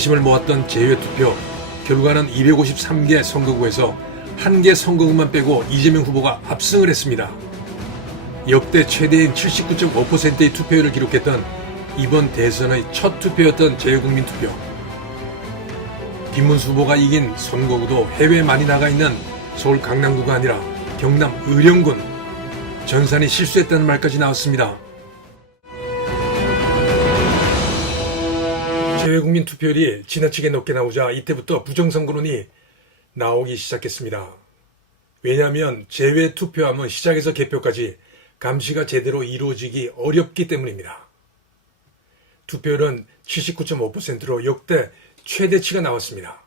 관심을 모았던 제외투표, 결과는 253개 선거구에서 1개 선거구만 빼고 이재명 후보가 압승을 했습니다. 역대 최대인 79.5%의 투표율을 기록했던 이번 대선의 첫 투표였던 재외국민 투표. 김문수 후보가 이긴 선거구도 해외에 많이 나가 있는 서울 강남구가 아니라 경남 의령군. 전산이 실수했다는 말까지 나왔습니다. 재외국민 투표율이 지나치게 높게 나오자 이때부터 부정선거론이 나오기 시작했습니다. 왜냐하면 재외투표함은 시작에서 개표까지 감시가 제대로 이루어지기 어렵기 때문입니다. 투표율은 79.5%로 역대 최대치가 나왔습니다.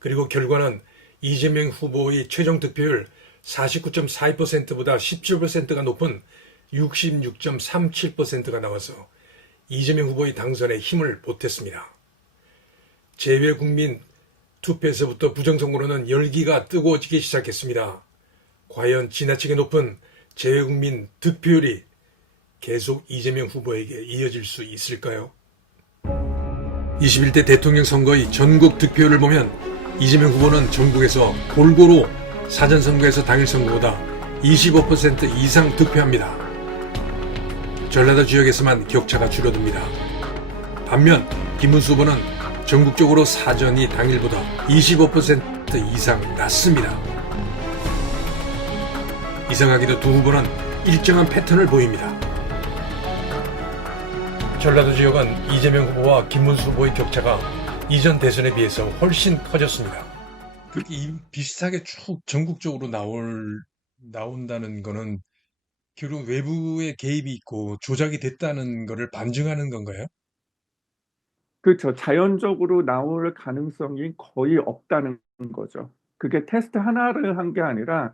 그리고 결과는 이재명 후보의 최종 득표율 49.42%보다 17%가 높은 66.37%가 나와서 이재명 후보의 당선에 힘을 보탰습니다. 재외국민 투표에서부터 부정선거론은 열기가 뜨거워지기 시작했습니다. 과연 지나치게 높은 재외국민 득표율이 계속 이재명 후보에게 이어질 수 있을까요? 21대 대통령 선거의 전국 득표율을 보면 이재명 후보는 전국에서 골고루 사전선거에서 당일 선거보다 25% 이상 득표합니다. 전라도 지역에서만 격차가 줄어듭니다. 반면 김문수 후보는 전국적으로 사전이 당일보다 25% 이상 낮습니다. 이상하게도 두 후보는 일정한 패턴을 보입니다. 전라도 지역은 이재명 후보와 김문수 후보의 격차가 이전 대선에 비해서 훨씬 커졌습니다. 그렇게 비슷하게 쭉 전국적으로 나온다는 거는 결국 외부의 개입이 있고 조작이 됐다는 것을 반증하는 건가요? 그렇죠. 자연적으로 나올 가능성이 거의 없다는 거죠. 그게 테스트 하나를 한 게 아니라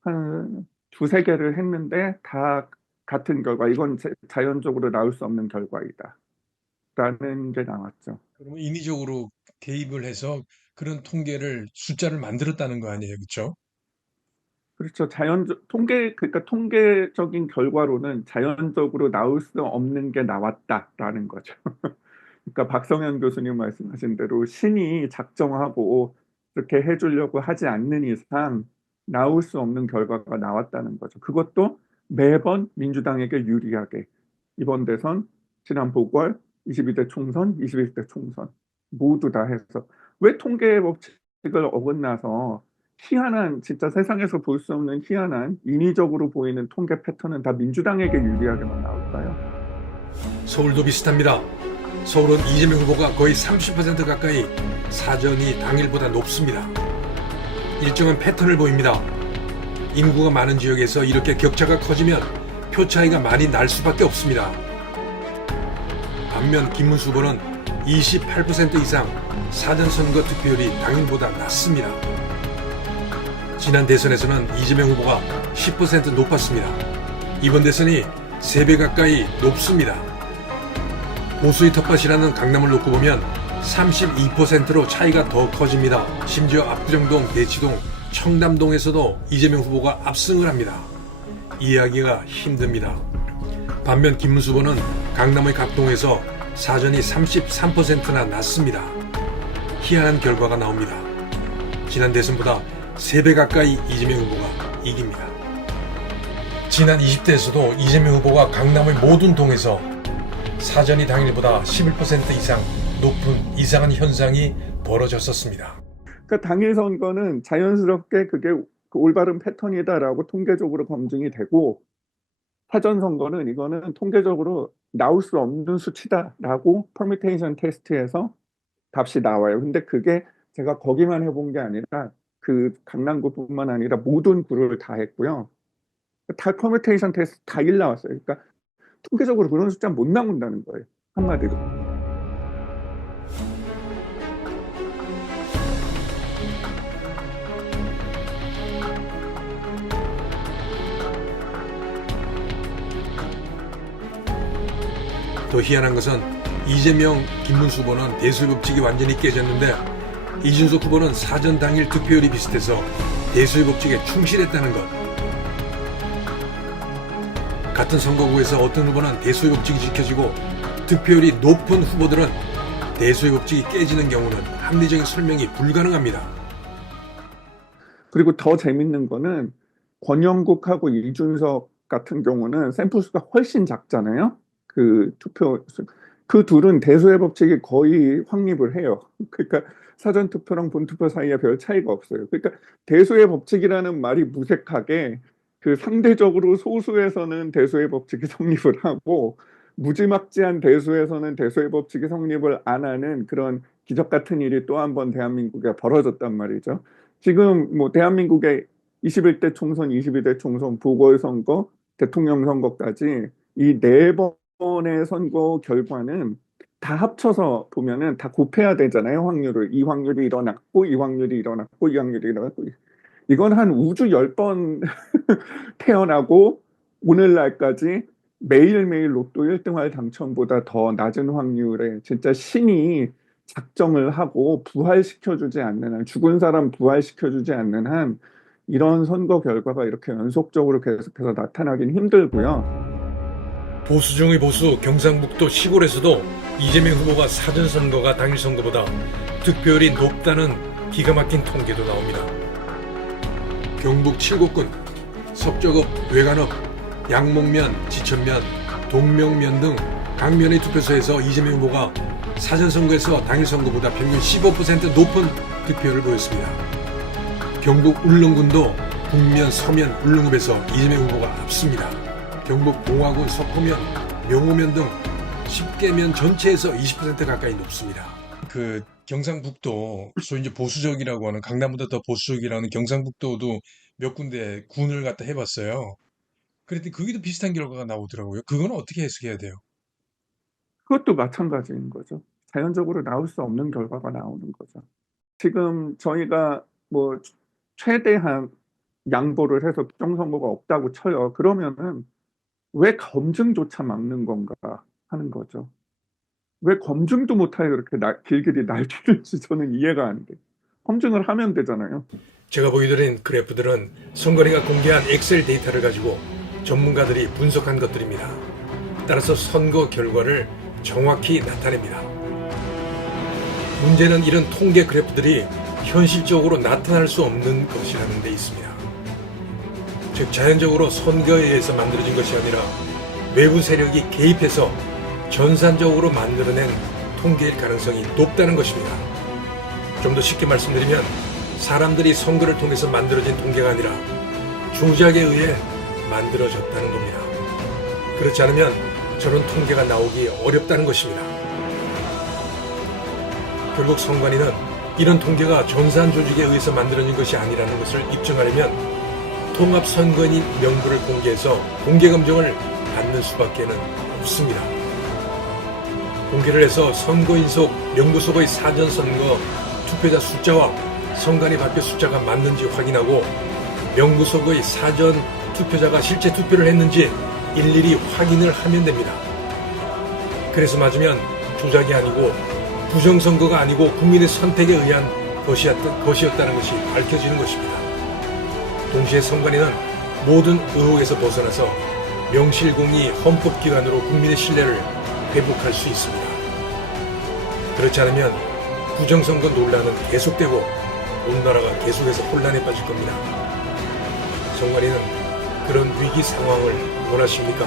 한 두세 개를 했는데 다 같은 결과, 이건 자연적으로 나올 수 없는 결과이다 라는 게 나왔죠. 그러면 인위적으로 개입을 해서 그런 통계를 숫자를 만들었다는 거 아니에요, 그렇죠? 그렇죠. 그러니까 통계적인 결과로는 자연적으로 나올 수 없는 게 나왔다라는 거죠. 그러니까 박성현 교수님 말씀하신 대로 신이 작정하고 그렇게 해주려고 하지 않는 이상 나올 수 없는 결과가 나왔다는 거죠. 그것도 매번 민주당에게 유리하게. 이번 대선, 지난 보궐, 22대 총선, 21대 총선 모두 다 해서. 왜 통계 법칙을 어긋나서 희한한, 진짜 세상에서 볼 수 없는 희한한 인위적으로 보이는 통계 패턴은 다 민주당에게 유리하게만 나올까요? 서울도 비슷합니다. 서울은 이재명 후보가 거의 30% 가까이 사전이 당일보다 높습니다. 일정한 패턴을 보입니다. 인구가 많은 지역에서 이렇게 격차가 커지면 표 차이가 많이 날 수밖에 없습니다. 반면 김문수 후보는 28% 이상 사전선거 득표율이 당일보다 낮습니다. 지난 대선에서는 이재명 후보가 10% 높았습니다. 이번 대선이 3배 가까이 높습니다. 보수의 텃밭이라는 강남을 놓고 보면 32%로 차이가 더 커집니다. 심지어 압구정동, 대치동, 청담동에서도 이재명 후보가 압승을 합니다. 이해하기가 힘듭니다. 반면 김문수 후보는 강남의 각동에서 사전이 33%나 낮습니다. 희한한 결과가 나옵니다. 지난 대선보다 3배 가까이 이재명 후보가 이깁니다. 지난 20대에서도 이재명 후보가 강남의 모든 동에서 사전이 당일보다 11% 이상 높은 이상한 현상이 벌어졌었습니다. 그러니까 당일 선거는 자연스럽게 그게 그 올바른 패턴이다라고 통계적으로 검증이 되고, 사전 선거는 이거는 통계적으로 나올 수 없는 수치다라고 퍼뮤테이션 테스트에서 값이 나와요. 근데 그게 제가 거기만 해본 게 아니라 그 강남구뿐만 아니라 모든 구를 다 했고요. 다 퍼뮤테이션 테스트 다 1 나왔어요. 그러니까 통계적으로 그런 숫자는 못 나온다는 거예요, 한마디로. 더 희한한 것은 이재명, 김문수 후보는 대수의 법칙이 완전히 깨졌는데 이준석 후보는 사전 당일 득표율이 비슷해서 대수의 법칙에 충실했다는 것. 같은 선거구에서 어떤 후보는 대수의 법칙이 지켜지고 득표율이 높은 후보들은 대수의 법칙이 깨지는 경우는 합리적인 설명이 불가능합니다. 그리고 더 재밌는 거는 권영국하고 이준석 같은 경우는 샘플 수가 훨씬 작잖아요. 그 투표 수. 그 둘은 대수의 법칙이 거의 확립을 해요. 그러니까 사전 투표랑 본 투표 사이에 별 차이가 없어요. 그러니까 대수의 법칙이라는 말이 무색하게 그 상대적으로 소수에서는 대수의 법칙이 성립을 하고 무지막지한 대수에서는 대수의 법칙이 성립을 안 하는 그런 기적 같은 일이 또 한 번 대한민국에 벌어졌단 말이죠. 지금 뭐 대한민국의 21대 총선, 22대 총선, 보궐선거, 대통령 선거까지 이 네 번의 선거 결과는 다 합쳐서 보면은 다 곱해야 되잖아요, 확률을. 이 확률이 일어났고, 이 확률이 일어났고, 이 확률이 일어났고. 이건 한 우주 10번 태어나고 오늘날까지 매일매일 로또 1등할 당첨보다 더 낮은 확률에 진짜 신이 작정을 하고 부활시켜주지 않는 한, 죽은 사람 부활시켜주지 않는 한 이런 선거 결과가 이렇게 연속적으로 계속해서 나타나긴 힘들고요. 보수 중의 보수 경상북도 시골에서도 이재명 후보가 사전선거가 당일 선거보다 득표율이 높다는 기가 막힌 통계도 나옵니다. 경북 7곳군 석저읍, 외관읍, 양목면, 지천면, 동명면 등 각 면의 투표소에서 이재명 후보가 사전선거에서 당일 선거보다 평균 15% 높은 득표율을 보였습니다. 경북 울릉군도 북면, 서면, 울릉읍에서 이재명 후보가 앞섭니다. 경북 봉화군 석포면, 명호면 등 10개면 전체에서 20% 가까이 높습니다. 그 경상북도 소위 이제 보수적이라고 하는 강남보다 더 보수적이라는 경상북도도 몇 군데 군을 갖다 해봤어요. 그랬더니 거기도 비슷한 결과가 나오더라고요. 그건 어떻게 해석해야 돼요? 그것도 마찬가지인 거죠. 자연적으로 나올 수 없는 결과가 나오는 거죠. 지금 저희가 뭐 최대한 양보를 해서 부정선거가 없다고 쳐요. 그러면은 왜 검증조차 막는 건가 하는 거죠. 왜 검증도 못하게 그렇게 길길이 날뛰는지 저는 이해가 안 돼. 검증을 하면 되잖아요. 제가 보여드린 그래프들은 선관위가 공개한 엑셀 데이터를 가지고 전문가들이 분석한 것들입니다. 따라서 선거 결과를 정확히 나타냅니다. 문제는 이런 통계 그래프들이 현실적으로 나타날 수 없는 것이라는 데 있습니다. 즉 자연적으로 선거에 의해서 만들어진 것이 아니라 외부 세력이 개입해서 전산적으로 만들어낸 통계일 가능성이 높다는 것입니다. 좀 더 쉽게 말씀드리면 사람들이 선거를 통해서 만들어진 통계가 아니라 조작에 의해 만들어졌다는 겁니다. 그렇지 않으면 저런 통계가 나오기 어렵다는 것입니다. 결국 선관위는 이런 통계가 전산 조직에 의해서 만들어진 것이 아니라는 것을 입증하려면 통합선거인인 명부를 공개해서 공개검증을 받는 수밖에 없습니다. 공개를 해서 선거인 속 명부 속의 사전선거 투표자 숫자와 선관위 발표 숫자가 맞는지 확인하고 명부 속의 사전 투표자가 실제 투표를 했는지 일일이 확인을 하면 됩니다. 그래서 맞으면 조작이 아니고 부정선거가 아니고 국민의 선택에 의한 것이었다는 것이 밝혀지는 것입니다. 동시에 선관위는 모든 의혹에서 벗어나서 명실공히 헌법기관으로 국민의 신뢰를 회복할 수 있습니다. 그렇지 않으면 부정선거 논란은 계속되고 온 나라가 계속해서 혼란에 빠질 겁니다. 선관위는 그런 위기 상황을 원하십니까?